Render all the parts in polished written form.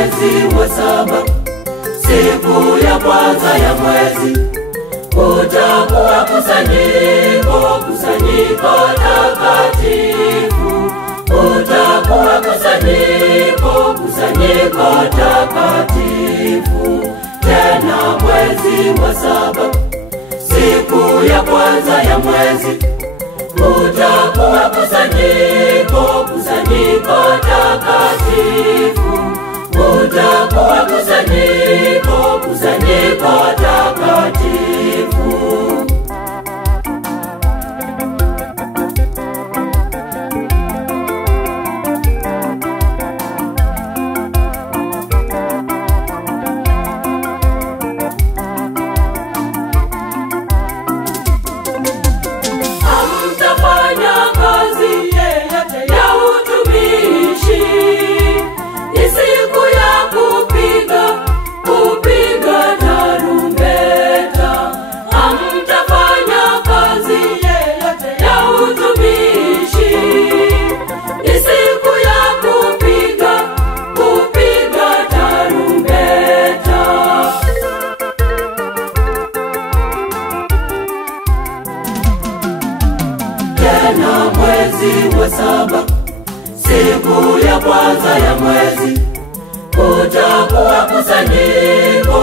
mwezi wa 7, siku ya kwanza ya mwezi, utakuwa kusanyiko takatifu. Utakuwa kusanyiko takatifu. Tena mwezi wa 7, siku ya kwanza ya mwezi, utakuwa kusanyiko takatifu. Utakuwa kusanyiko takatifu. Tena mwezi wa 7, siku ya kwanza ya mwezi, utakuwa kusanyiko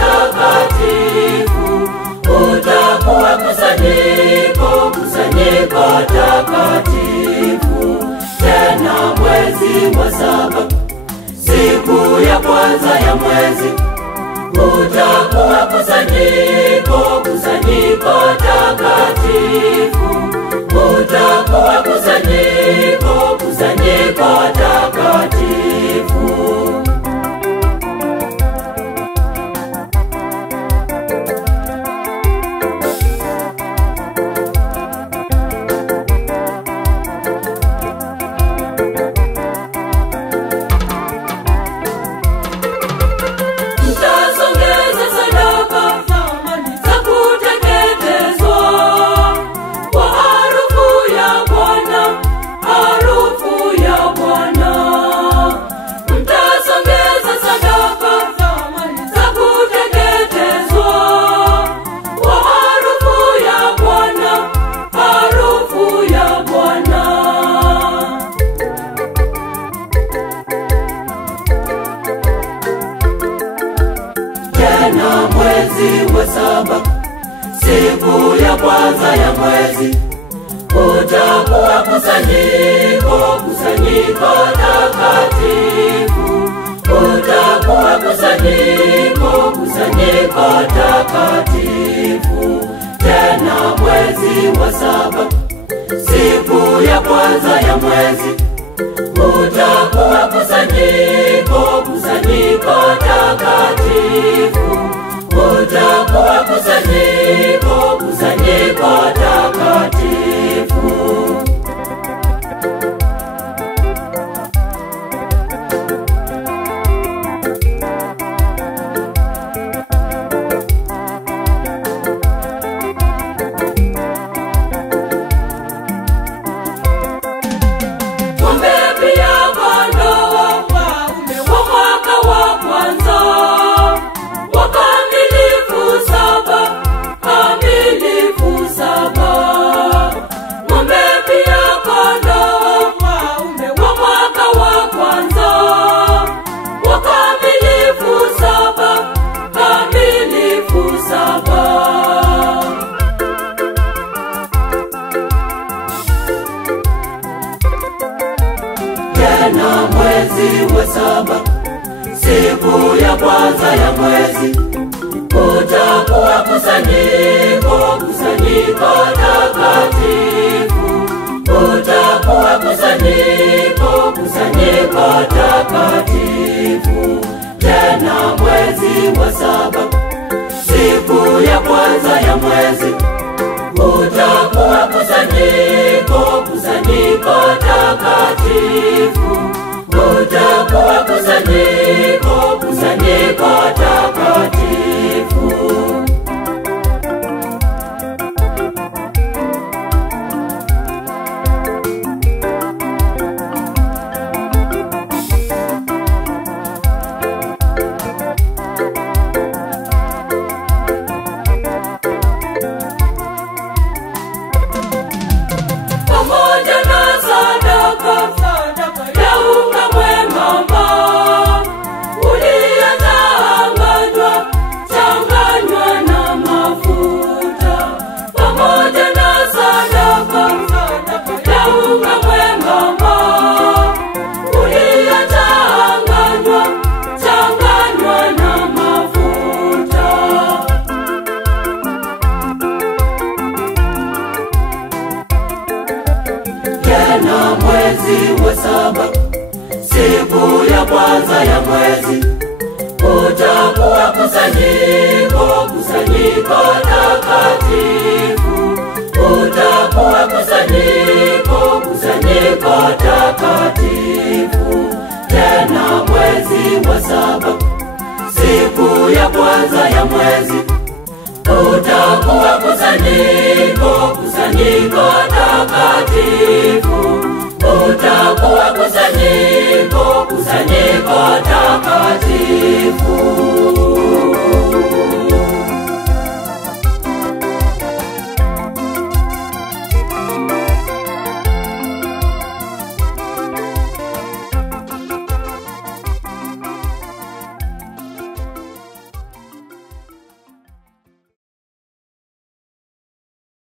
takatifu. Utakuwa kusanyiko takatifu. Tena mwezi wa 7, siku ya kwanza ya mwezi, utakuwa kusanyiko takatifu. Utakuwa kusanyiko takatifu. Tena mwezi wa 7, siku ya kwanza ya mwezi, utakuwa kusanyiko takatifu. Utakuwa kusanyiko takatifu. Tena mwezi wa 7, siku ya kwanza ya mwezi, utakuwa kusanyiko takatifu. Utakuwa kusanyiko takatifu. Tena mwezi wa 7, siku ya kwanza ya mwezi, utakuwa kusanyiko takatifu. Utakuwa kusanyiko takatifu. Tena mwezi wa 7, siku ya kwanza ya mwezi, utakuwa kusanyiko takatifu. Utakuwa kusanyiko takatifu. mwezi wa saba, siku ya kwanza ya mwezi, utakuwa kusanyiko, kusanyiko takatifu. Utakuwa kusanyiko, kusanyiko takatifu. Tena mwezi wa saba, siku ya kwanza ya mwezi, utakuwa kusanyiko, kusanyiko takatifu. Utakuwa kusanyiko, kusanyiko takatifu.